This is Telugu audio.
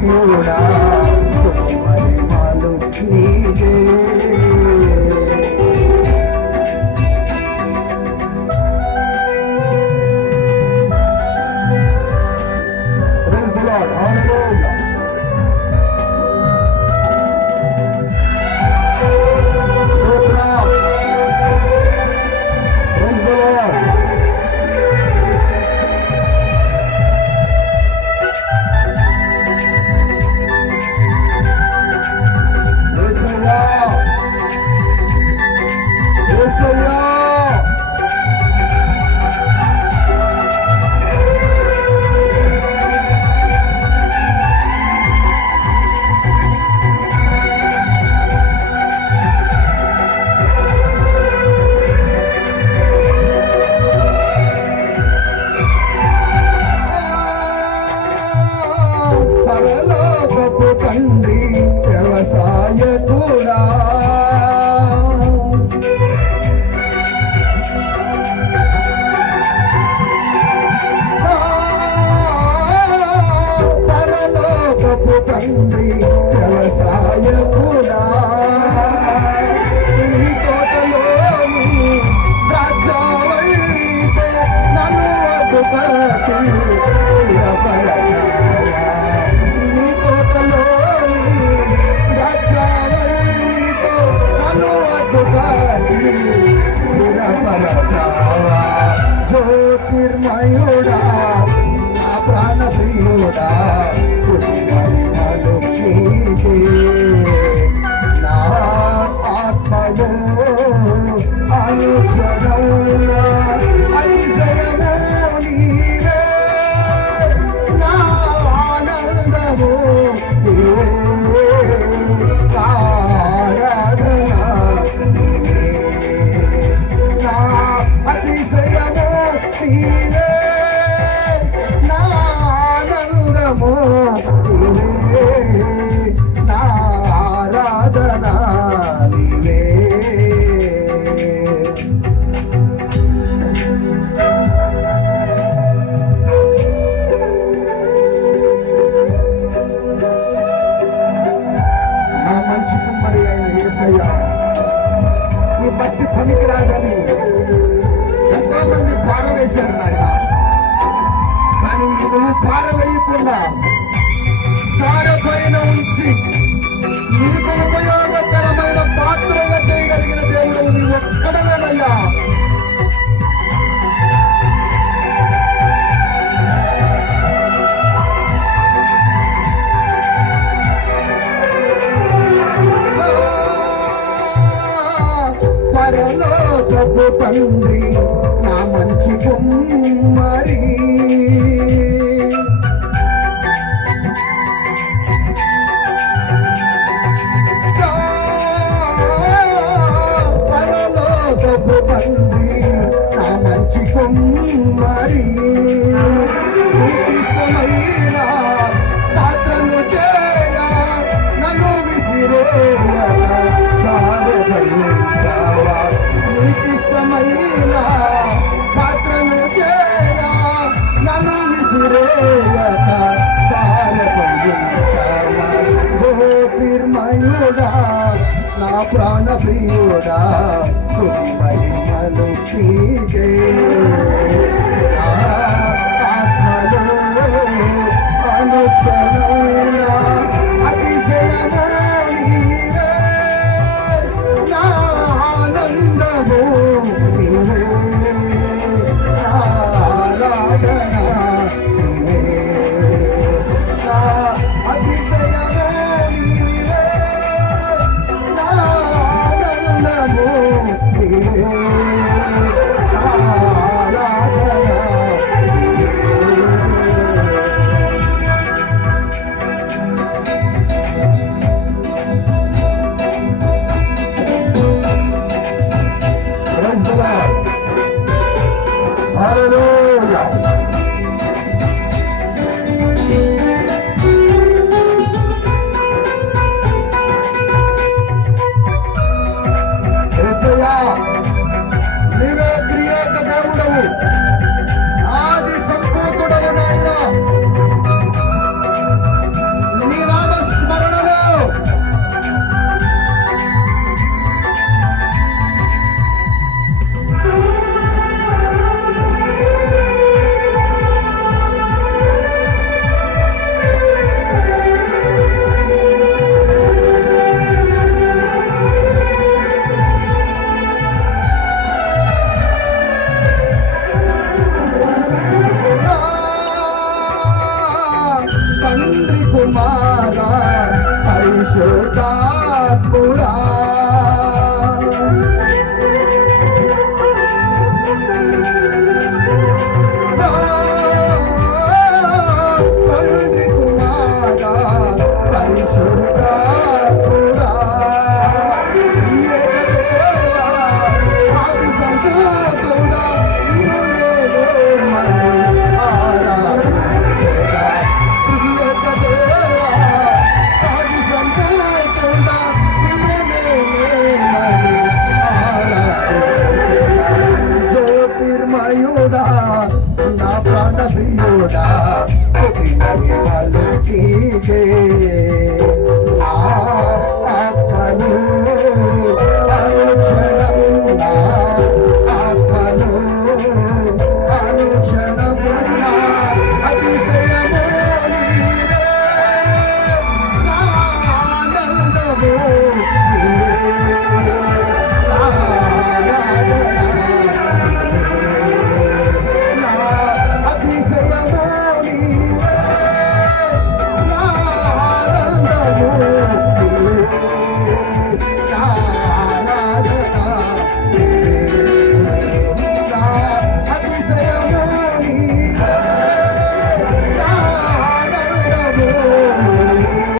ప్రియుడా మహిమలు నీకే. పరలోకపు తండ్రి వ్యవసాయకుడా పరలోకపు తండ్రి వ్యవసాయకుడా నీ తోటలోని ద్రాక్షావల్లితో నన్ను అడ్డుపట్టి స్థిరపరచావా. నీ తోటలోని ద్రాక్షావల్లితో నన్ను అడ్డుపట్టి స్థిరపరచావా. జ్యోతిర్మయుడా నా ప్రాణ ప్రియుడా మహిమలు నీకే. నా ఆత్మలో అనుక్షణంలో అతిశయము నీవే. నా ఆనందము నీవే. నా ఆరాధన నీవే. నా అతిశయము నీవే. నా ఆనందము నీవే. నా ఆరాధన నీవే. నా మంచి కుమ్మరి అయిన యేసయ్య ఈ బట్టి పనికిరాదని ఎంతో మంది పారవేశారు నాయన. కానీ నువ్వు పారవేయకుండా సారపైన ఉంచి నీకు ఉపయోగకరమైన పాత్రగా చేయగలిగిన దేవుడు నీ ఒక్కడవేనయ్యా. పరలోకపు తండ్రి నా మంచి కుమ్మరి పరలోకపు తండ్రి నా మంచి కుమ్మరి నీకు ఇష్టమైన పాత్రను చేయ నన్ను విసిరేయ సాధపరించావా. నీకు ఇష్టమైన పాత్రను చేయ నన్ను విసిరేయక సాధపరించావా. జ్యోతిర్మయుడా నా ప్రాణ ప్రియుడా మహిమలు నీకే. నా ఆత్మలో అనుక్షణంలో అతిశయము నీవే. నా ఆనందము నీవే. నా ఆరాధన నీవే. నా అతిశయము నీవే. నా ఆనందము నీవే. నా తనయుడా నా ప్రాణ ప్రియుడా పుట్టినవి వాళ్ళకి నా ఆత్మలు